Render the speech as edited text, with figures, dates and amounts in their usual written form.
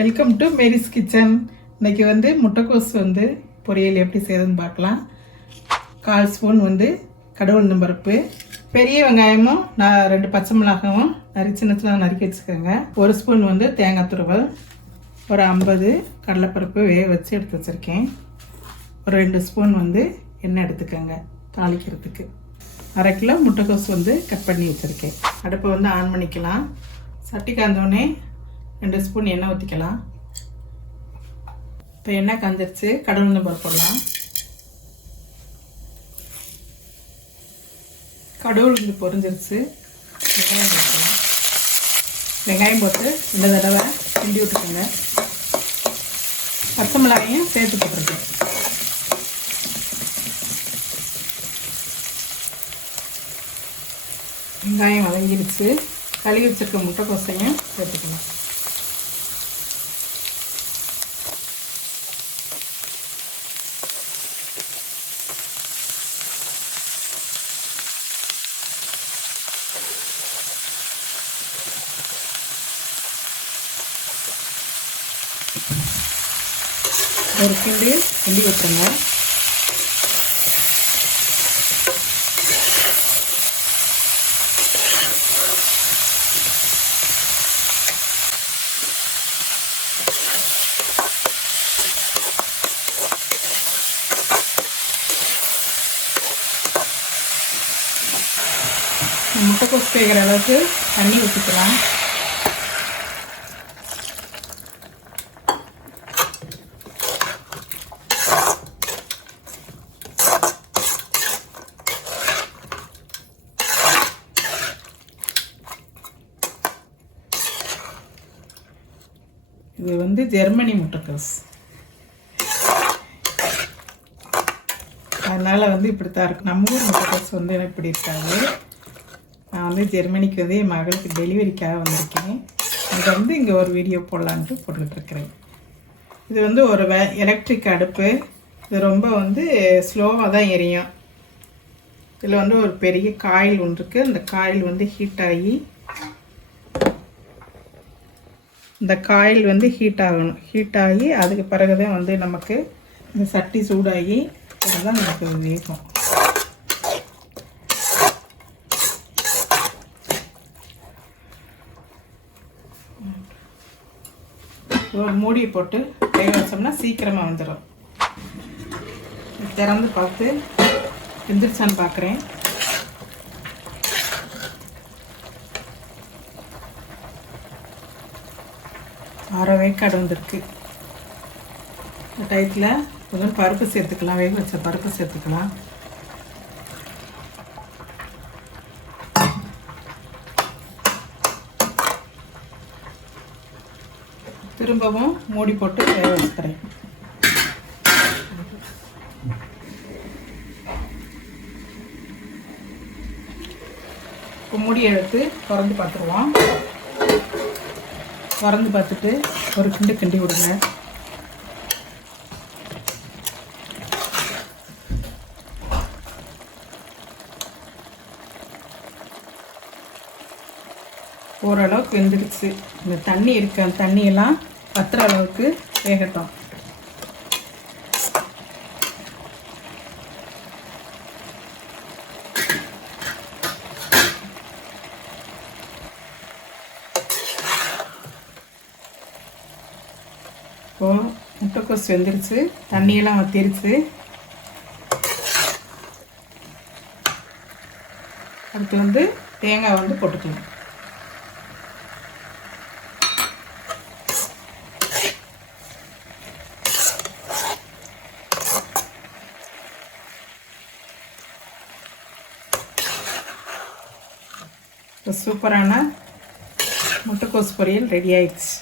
Welcome to Mary's kitchen. இன்றைக்கி முட்டைக்கோஸ் பொரியல் எப்படி செய்யுதுன்னு பார்க்கலாம். 1/4 ஸ்பூன் கடவுள் பருப்பு, பெரிய வெங்காயமும் 2 பச்சை மிளகாயும் சின்ன நறுக்கி வச்சுக்கோங்க. 1 ஸ்பூன் தேங்காய் துருவல், ஒரு 50 கடலைப்பருப்பு வேக வச்சு எடுத்து வச்சுருக்கேன். ஒரு 2 ஸ்பூன் எண்ணெய் எடுத்துக்கோங்க தாளிக்கிறதுக்கு. 1/2 கிலோ முட்டைக்கோஸ் கட் பண்ணி வச்சுருக்கேன். அடுப்பை ஆன் பண்ணிக்கலாம். சட்டி காய்ந்தோடனே 2 ஸ்பூன் எண்ணெய் ஊற்றிக்கலாம். இப்போ எண்ணெய் காய்ஞ்சிருச்சு, கடவுள் பருப்பு போடலாம். கடவுள் பொரிஞ்சிருச்சு, வெங்காயம் போட்டுக்கலாம். வெங்காயம் போட்டு 2 தடவை கிண்டி விட்டுக்கோங்க. பச்சை மிளகாயும் சேர்த்து போட்டுருக்கேன். வெங்காயம் வதங்கிருச்சு, கழுவி வச்சிருக்க முட்டைக்கோசையும் சேர்த்துக்கலாம். ஒரு கிண்டி விட்டுருங்க. முட்டைக்கோஸ் வேகிற அளவுக்கு தண்ணி ஊற்றிக்கலாம். இது ஜெர்மனி முட்டைக்கோஸ், அதனால் இப்படித்தான் இருக்கும். நம்ம ஊர் முட்டைக்கோஸ் எனக்கு இப்படி இருக்காது. நான் ஜெர்மனிக்கு என் மகளுக்கு டெலிவரிக்காக வந்திருக்கேன். அது இங்கே ஒரு வீடியோ போடலான்ட்டு போட்டுக்கிட்டுருக்கிறேன். இது ஒரு எலக்ட்ரிக் அடுப்பு. இது ரொம்ப ஸ்லோவாக தான் எரியும். இதில் ஒரு பெரிய காயில் ஒன்று இருக்குது. அந்த காயில் ஹீட் ஆகி, இந்த காயில் ஹீட் ஆகணும். ஹீட் ஆகி அதுக்கு பிறகு தான் நமக்கு இந்த சட்டி சூடாகி அதுதான் நமக்கு வேகும். ஒரு மூடியை போட்டு வேக வச்சோம்னா சீக்கிரமாக வந்துடும். திறந்து பார்த்து வெந்துருச்சான்னு பார்க்குறேன். அரை வேக்காடு வந்துருக்கு. இந்த டயத்தில் கொஞ்சம் பருப்பு சேர்த்துக்கலாம். வேக வச்ச பருப்பு சேர்த்துக்கலாம். திரும்பவும் மூடி போட்டு வேக வச்சுக்கிறேன். இப்போ மூடி எடுத்து திறந்து பார்த்துருவோம். திறந்து பார்த்துட்டு ஒரு கிண்டி விடுங்க. ஓரளவுக்கு வெந்துடுச்சு. இந்த தண்ணி இருக்க தண்ணியெல்லாம் பத்துற அளவுக்கு வேகட்டும். இப்போ முட்டைக்கோஸ் வெந்துருச்சு, தண்ணியெல்லாம் வத்திருச்சு. அடுத்து தேங்காய் போட்டுக்கலாம். சூப்பரான முட்டைக்கோஸ் பொரியல் ரெடி ஆயிடுச்சு.